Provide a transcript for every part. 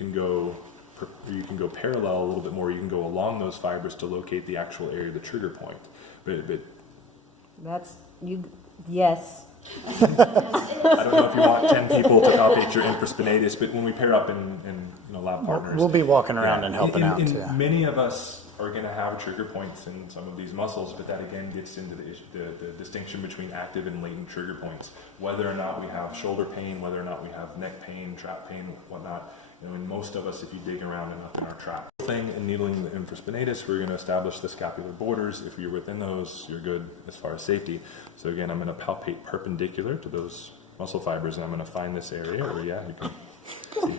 can go parallel a little bit more. You can go along those fibers to locate the actual area of the trigger point. But That's you. Yes. I don't know if you want 10 people to palpate your infraspinatus, but when we pair up in lab partners, We'll be walking around and helping out too. Many of us are going to have trigger points in some of these muscles, but that again gets into the distinction between active and latent trigger points. Whether or not we have shoulder pain, whether or not we have neck pain, trap pain, whatnot. And most of us, if you dig around enough in our trap thing and needling the infraspinatus, we're going to establish the scapular borders. If you're within those, you're good as far as safety. So again, I'm going to palpate perpendicular to those muscle fibers, and I'm going to find this area where, you can see.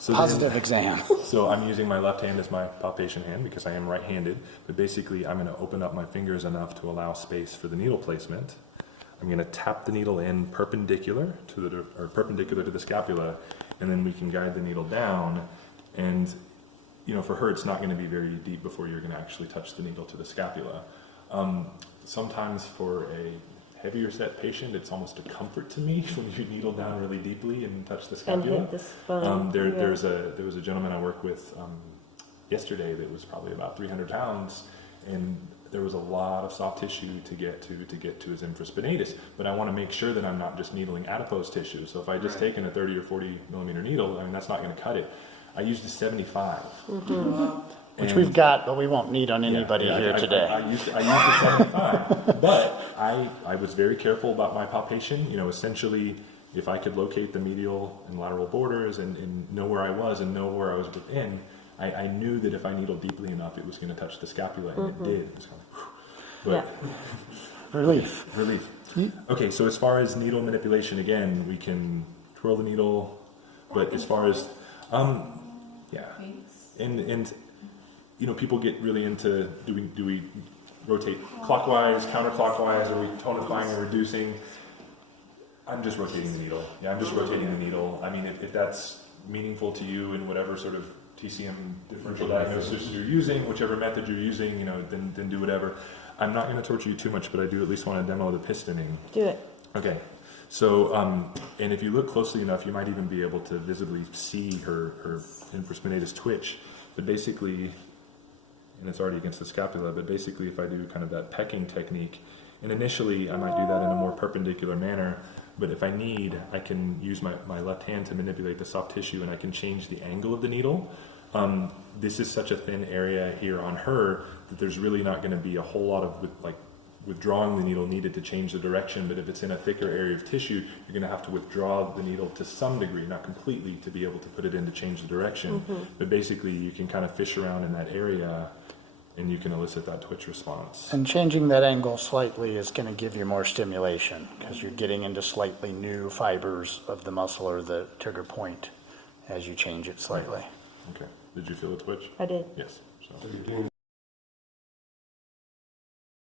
So Positive exam. So I'm using my left hand as my palpation hand because I am right-handed, but basically I'm going to open up my fingers enough to allow space for the needle placement. I'm going to tap the needle in perpendicular to the scapula, and then we can guide the needle down. And for her, it's not going to be very deep before you're going to actually touch the needle to the scapula. Sometimes for a heavier set patient, it's almost a comfort to me when you needle down really deeply and touch the scapula. And hit the spine. There was a gentleman I worked with yesterday that was probably about 300 pounds, and there was a lot of soft tissue to get to his infraspinatus. But I want to make sure that I'm not just needling adipose tissue. So if I just taken a 30 or 40 millimeter needle, that's not going to cut it. I used a 75. Which we've got, but we won't need on anybody here today. I used a 75, but I was very careful about my palpation. Essentially, if I could locate the medial and lateral borders and know where I was and know where I was within, I knew that if I needled deeply enough, it was going to touch the scapula, and it did. It was kind of, Relief. Okay, so as far as needle manipulation, again, we can twirl the needle, but as far as, and people get really into, do we rotate clockwise, counterclockwise, are we tonifying or reducing? I'm just rotating the needle. Yeah, I'm just rotating the needle. I mean, if that's meaningful to you in whatever sort of TCM differential diagnosis you're using, whichever method you're using, then do whatever. I'm not going to torture you too much, but I do at least want to demo the pistoning. Do it. Okay. So, and if you look closely enough, you might even be able to visibly see her infraspinatus twitch. But basically, and it's already against the scapula, but basically if I do kind of that pecking technique, and initially I might do that in a more perpendicular manner, but if I need, I can use my left hand to manipulate the soft tissue, and I can change the angle of the needle. This is such a thin area here on her that there's really not going to be a whole lot of withdrawing the needle needed to change the direction, but if it's in a thicker area of tissue, you're going to have to withdraw the needle to some degree, not completely, to be able to put it in to change the direction. But basically you can kind of fish around in that area and you can elicit that twitch response. And changing that angle slightly is going to give you more stimulation because you're getting into slightly new fibers of the muscle or the trigger point as you change it slightly. Okay. Did you feel the twitch? I did. Yes. So you're doing